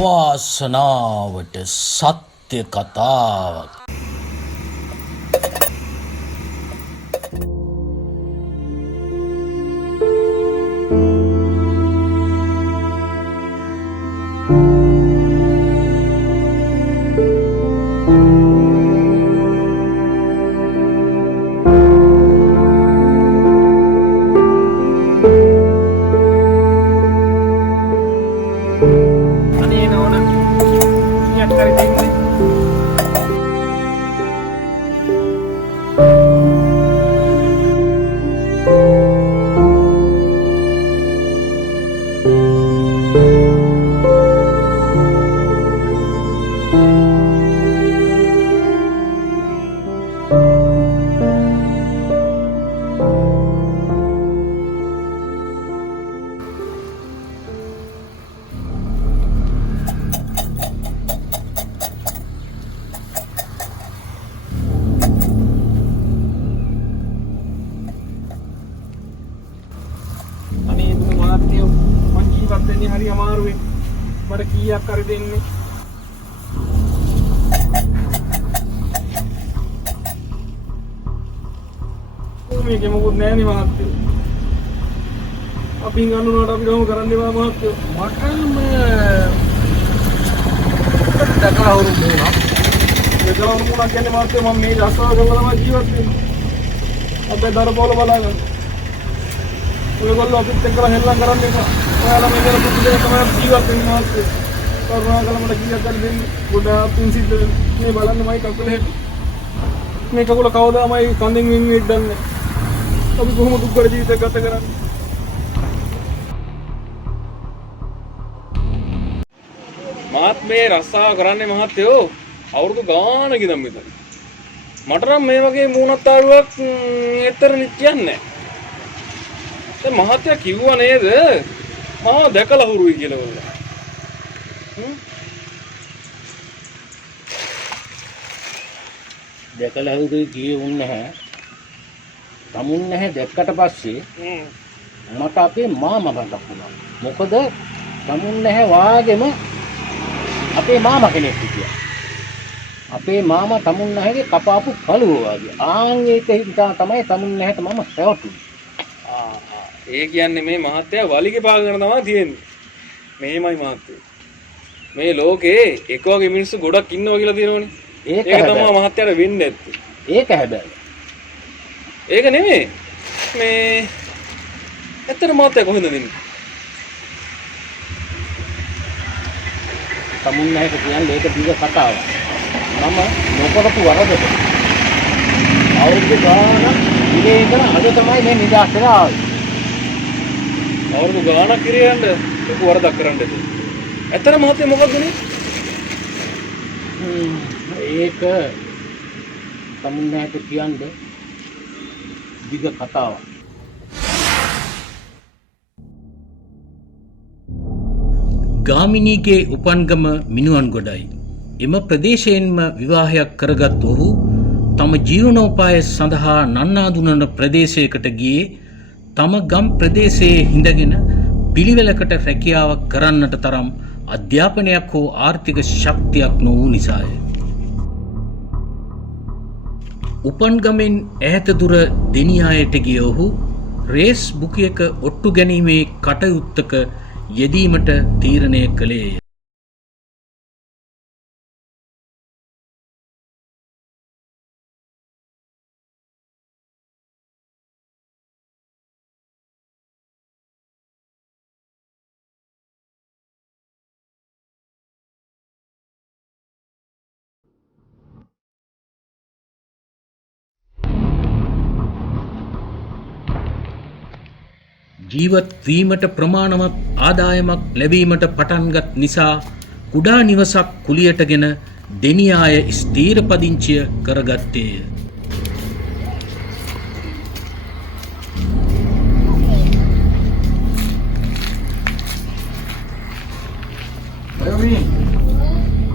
අවාසනාවට සත්‍ය කතාවක්. හරි අමාරුවේ මට කීයක් හරි දෙන්නේ මේකේ මොකුත් නැහැ නේ මහත්තයෝ අපි ගන්නුනාට අපි ගමු කරන්න එපා මහත්තයෝ මටම දැකලා වුණා කියන්නේ මහත්තයෝ මම මේ රස්සාව කරලා තමයි ජීවත් වෙන්නේ අපේ දරපොළ බලාගන්න ඔයගොල්ලෝ අපිත් එක්කලා හෙල්ලම් කරන්න එපා ඔයාලා මේක පුදු දෙයක් තමයි ජීවත් වෙන්නේ මහත්තයෝ කරුණාකරලා මට කීයක් හරි දෙන්න ගොඩාක් පින් සිද්ධ මේ බලන්න මයි කකුල හෙට මේ කකුල කවදාමයි කන්දෙන් වින් දන්නේ අපි කොහොම දුක්කර ජීවිතයක් ගත කරන්නේ මාත් මේ රස්සාව කරන්නේ මහත්තයෝ අවුරුදු ගානක ඉඳන් මෙතන මට නම් මේ වගේ මූණත් ආඩුවක් ඇත්තට කියන්නේ දැන් මහත්තයා කිව්වා නේද මාව දැකලා හුරුයි කියලා වල දැකලා හුරුයි කියෙන්නේ නැහැ තමුන් නැහැ දැක්කට පස්සේ මට අපේ මාමා මතක් වුණා මොකද තමුන් නැහැ වාගේම අපේ මාමා කෙනෙක් හිටියා අපේ මාමා තමුන් නැහැගේ කපාපු කළුව වගේ ආන් ඒක හිතා තමයි තමුන් නැහැට මම රැවටුනේ ඒ කියන්නේ මේ මහත්තයා වලිගේ පාගගෙන තමයි තියෙන්නේ මෙහෙමයි මහත්තයෝ මේ ලෝකේ එක වගේ මිනිස්සු ගොඩක් ඉන්නවා කියලා තියෙනවනේ ඒක තමයි මහත්තයාට වෙන්නේ නැත්තේ ඒක හැබැයි ඒක නෙමෙයි මේ ඇත්තට මහත්තයා කොහෙන්ද දෙන්නේ තමුන් නැහැට කියන්නේ ඒක දිග කතාවක් මම නොකරපු වරදට අවුරුදු ගානක් ඉරේගෙන අද තමයි මේ නිදහස් වෙලා ආවේ අවුරුදු ගානක් ඉරේන්න ලොකු වරදක් කරන්නද ඇත්තට මහත්තයා මොකක්ද නේ ඒක තමුන් නැහැට කියන්නේ දිග කතාවක් ගාමිණීගේ උපන්ගම මිනුවන්ගොඩයි එම ප්‍රදේශයෙන්ම විවාහයක් කරගත් ඔහු තම ජීවනෝපාය සඳහා නන්නාඳුනන ප්‍රදේශයකට ගියේ තම ගම් ප්‍රදේශයේ හිඳගෙන පිළිවෙලකට රැකියාවක් කරන්නට තරම් අධ්‍යාපනයක් හෝ ආර්ථික ශක්තියක් නොවූ නිසාය. උපන්ගමෙන් ඈත දුර දෙනියායට ගිය ඔහු රේස් බුකියක ඔට්ටු ගැනීමේ කටයුත්තක යෙදීමට තීරණය කළේය. ජීවත් වීමට ප්‍රමාණවත් ආදායමක් ලැබීමට පටන්ගත් නිසා කුඩා නිවසක් කුලියටගෙන දෙනියාය ස්ථීර පදිංචිය කරගත්තේය.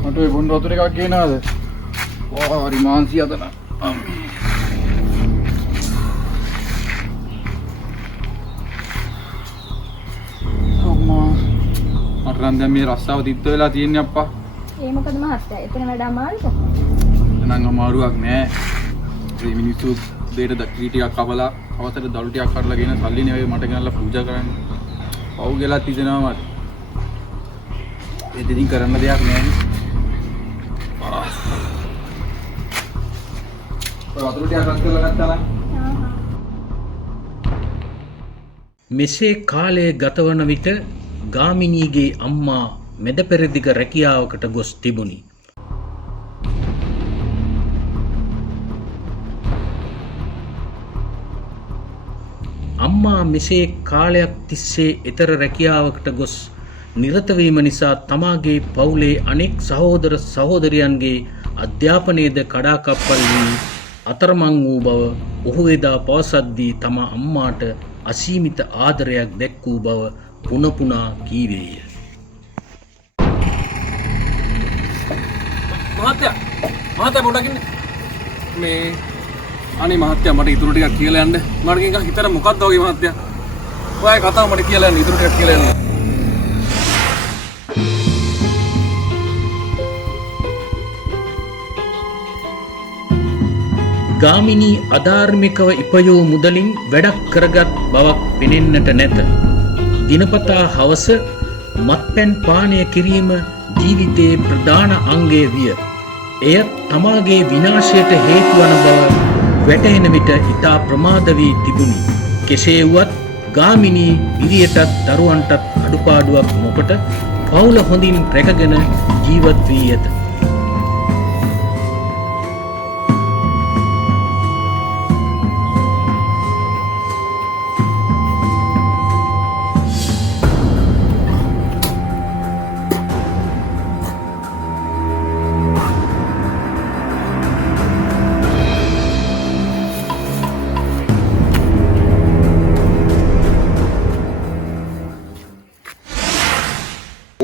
මට ඔය බොන්න වතුර එකක් ගේනවාද? හරි මාන්සි අතන. මට නම් දැන් මේ රස්සාව තිත්ත වෙලා තියෙන්නේ අප්පා. ඒ මොකද මහත්තයා? එතන වැඩ අමාරුද? නම් අමාරුවක් නෑ. මේ මිනිස්සු දෙයට දක්ටි ටිකක් කපලා අවසර දළු ටිකක් කඩලා ගෙන සල්ලි නෙවෙයි මට ගෙනල්ලා පූජා කරන්න. පව් ගෙලා තිදෙනවා මට. ඒ දෙදින් කරන්න දෙයක් නෑනේ. වතුර ටිකක් රත් කරලා ගත්තා නම්. මෙසේ කාලය ගතවන විට ගාමිණීගේ අම්මා මෙද පෙරදිග රැකියාවකට ගොස් තිබුණි. අම්මා මෙසේ කාලයක් තිස්සේ ඊතර රැකියාවකට ගොස් නිරත වීම නිසා තමාගේ පවුලේ අනෙක් සහෝදර සහෝදරියන්ගේ අධ්‍යාපනයේද කඩාකප්පල් වී අතරමං වූ බව ඔහු එදා පවසද්දී තම අම්මාට අසීමිත ආදරයක් දැක් වූ බව පුන පුනා කීවේය. මහත්තයා පොඩ්ඩක් ඉන්න. මේ අනේ මහත්තයා මට ඉතුරු ටිකක් කියලා යන්න. මට නිකන් හිතට මොකක්ද වගේ මහත්තයා. ඔය කතාව මට කියලා යන්න ඉතුරු ටිකක් කියලා යන්න. ගාමිණී අධාර්මිකව ඉපයූ මුදලින් වැඩක් කරගත් බවක් පෙනෙන්නට නැත. දිනපතා හවස මත්පැන් පානය කිරීම ජීවිතයේ ප්‍රධාන අංගය විය. එය තමාගේ විනාශයට හේතු වන බව වැටහෙන විට ඉතා ප්‍රමාද වී තිබුණි. කෙසේ වුවත් ගාමිණී ඉරියටත් දරුවන්ටත් අඩුපාඩුවක් නොකොට පවුල හොඳින් රැකගෙන ජීවත් වී ඇත.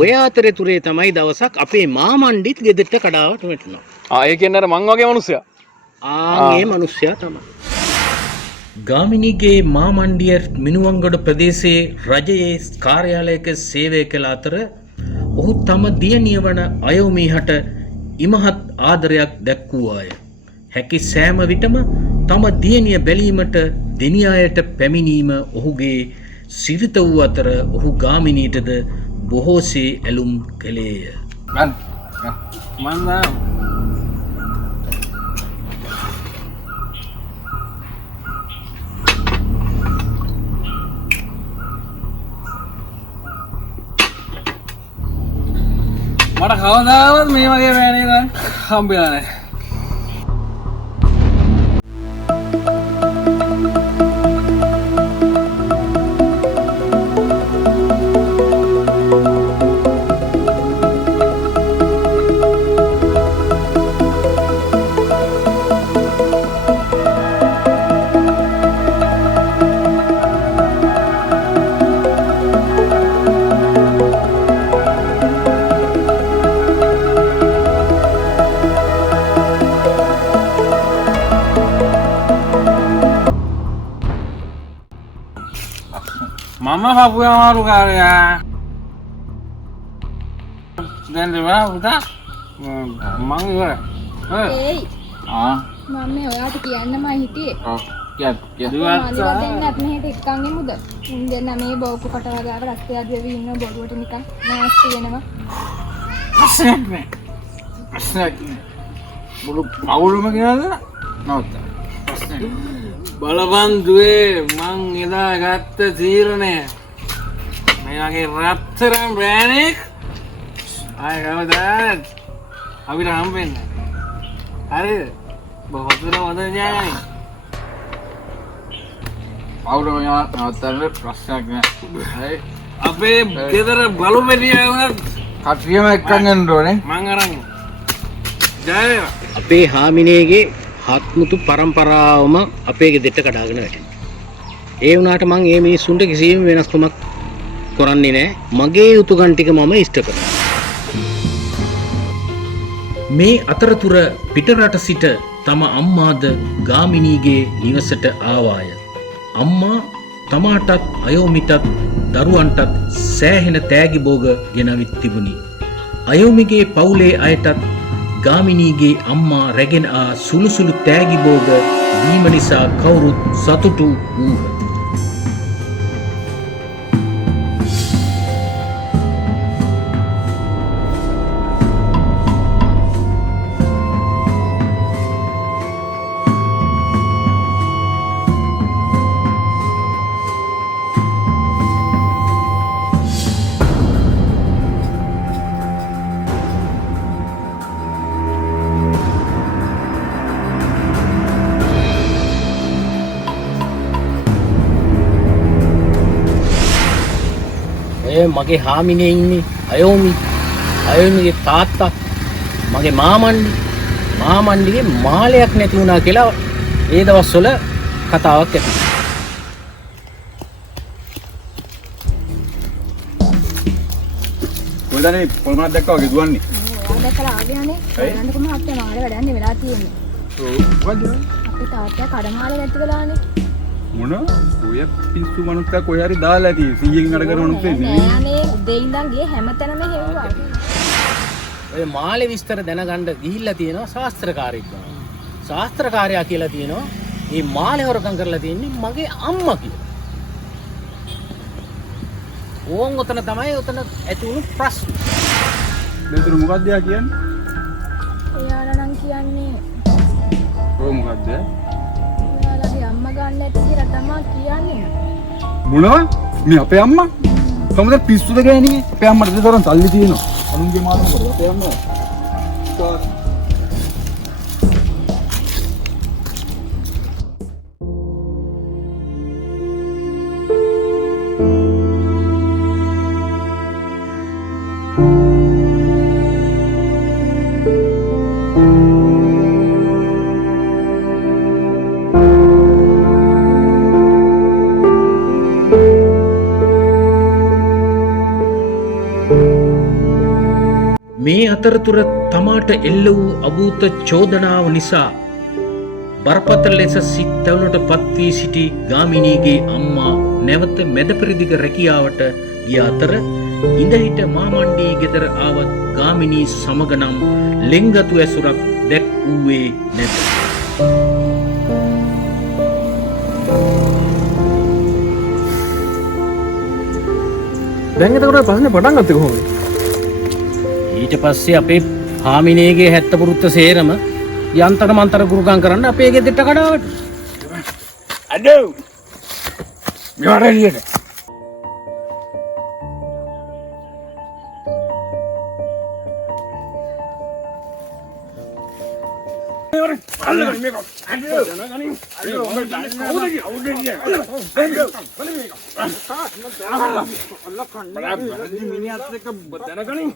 ඔය අතරතුරේ තමයි දවසක් අපේ මාමණ්ඩිත් ගෙදරට කඩාවට වැටුණා. ඒ කියන්නේ අර මං වගේ මිනිස්සයා. ඒ මිනිස්සයා තමයි. ගාමිණීගේ මාමණ්ඩිය මිනුවන්ගොඩ ප්‍රදේශයේ රජයේ කාර්යාලයක සේවය කළ අතර ඔහු තම දියණිය වන අයෝමීහට ඉමහත් ආදරයක් දැක්වූවාය. හැකි සෑම විටම තම දියණිය බැලීමට දෙනියායට පැමිණීම ඔහුගේ සිරිත වූ අතර ඔහු ගාමිණීටද බොහෝසේ ඇලුම් කළේය. මන්දා මට කවදාවත් මේ වගේ වෑනේ හම්බෙලා නැහැ. මම කපුවේ අමාරු කාර්යයා. දැන් දෙවා පුතා මං ඉවරයි. ඒයි ආ මම මේ ඔයාට කියන්නමයි හිටියේ. ඔව් කිය මාළිවා දෙන්නත් මෙහෙට එක්කන් එමුද? උන් දෙන්න මේ බෝකු කට වගාව රස්තේ අධියවි ඉන්න බොරුවට නිකන් නැස්ති වෙනවා. අස්සක් මුළු පවුලම කියනද? නවත්ත. බලපන් දුවේ මං එදා ගත්ත තීරණය මේ වගේ රත්තරන් බෑනෙක් ආය කවදාවත් අපිට හම්බෙන්න. හරිද? බොහොතර වද ඥානයි. පවුලම නවත්තන්න ප්‍රශ්නයක් නෑ. අපේ ගෙදර බලු පෙටිය වුණත් කට්ටියම එක්කන් යන්න ඕනේ. මං අරන් ජය වේවා. අපේ හාමිනේගේ හත්මුතු පරම්පරාවම අපේ ගෙදරට කඩාගෙන වැටෙනවා. ඒ වුණාට මම මේ මිනිස්සුන්ට කිසිම වෙනස්කමක් කරන්නේ නැහැ. මගේ යුතුයකම් ටික මම ඉෂ්ට කරනවා. මේ අතරතුර පිටරට සිට තම අම්මාද ගාමිණීගේ නිවසට ආවාය. අම්මා තමාටත් අයෝමිටත් දරුවන්ටත් සෑහෙන තෑගි බෝග ගෙනවිත් තිබුණි. අයෝමිගේ පවුලේ අයටත් ගාමිණීගේ අම්මා රැගෙන ආ සුළුසුළු තෑගි බෝග දීම නිසා කවුරුත් සතුටු වූහ. මගේ හාමිනේ ඉන්නේ අයෝමිගේ තාත්තා මගේ මාමණ්ඩිගේ මාලයක් නැති වුණා කියලා ඒ දවස්වල කතාවක් ඇති. කොහෙදනේ පොල්මනක් දැක්කා වගේ දුවන්නේ. ඔයා දැකලා ආගියානේ. බලන්නකො මහත්තයා මාළේ වැඩන්නේ වෙලා තියෙන්නේ. ඔව් මොකද? අපේ තාත්තා කඩමාළේ නැති වෙලානේ. මොන? ඔය පිස්සු මනුස්සයා කොහේ හරි දාලා ඇති 100කින් අඩ කරන මනුස්සයෙක් නෙවෙයි. නෑනේ උදේ ඉඳන් ගියේ හැමතැනම හෙව්වා. ඔය මාලේ විස්තර දැනගන්න ගිහිල්ලා තියෙනවා ශාස්ත්‍රකාරයෙක්. ශාස්ත්‍රකාරයා කියලා තියෙනවා මේ මාලේ හොරකම් කරලා තියෙන්නේ මගේ අම්මා කියලා. ඕන් උතන තමයි උතන ඇති වුණු ප්‍රශ්න. දෙතුරු මොකක්ද යා කියන්නේ? එයාලා නම් කියන්නේ ඔව් මොකක්ද? ඔයාලගේ අම්මා ගන්න නැති කියලා තමයි කියන්නේ. මොනවා? මේ අපේ අම්මා? කොහොමද පිස්සුද ගෑණියේ? අපේ අම්මට දෙතරම් සල්ලි තියෙනවා. අනුන්ගේ මාළු මොකද අපේ අම්මා? මේ අතරතුර තමාට එල්ල වූ අභූත චෝදනාව නිසා බරපතල ලෙස සිත් තැවුලට පත්වී සිටි ගාමිණීගේ අම්මා නැවත මැදපෙරදිග රැකියාවට ගිය අතර ඉඳහිට මාමණ්ඩී ගෙදර ආවත් ගාමිණී සමග නම් ලෙන්ගතු ඇසුරක් දැක් වූවේ නැත. දැන් එතකොට ප්‍රශ්නේ පටන් ගත්තේ කොහොමද? ඊට පස්සේ අපේ හාමිනේගේ හැත්ත පුරුත්ත සේරම යන්තර මන්තර ගුරුකම් කරන්න අපේ ගෙදරට කඩාවට. අඩෝ මෙවට එළියට අල්ලගන්න මේක අඩෝ අඩෝ ඔබ දැනගනින්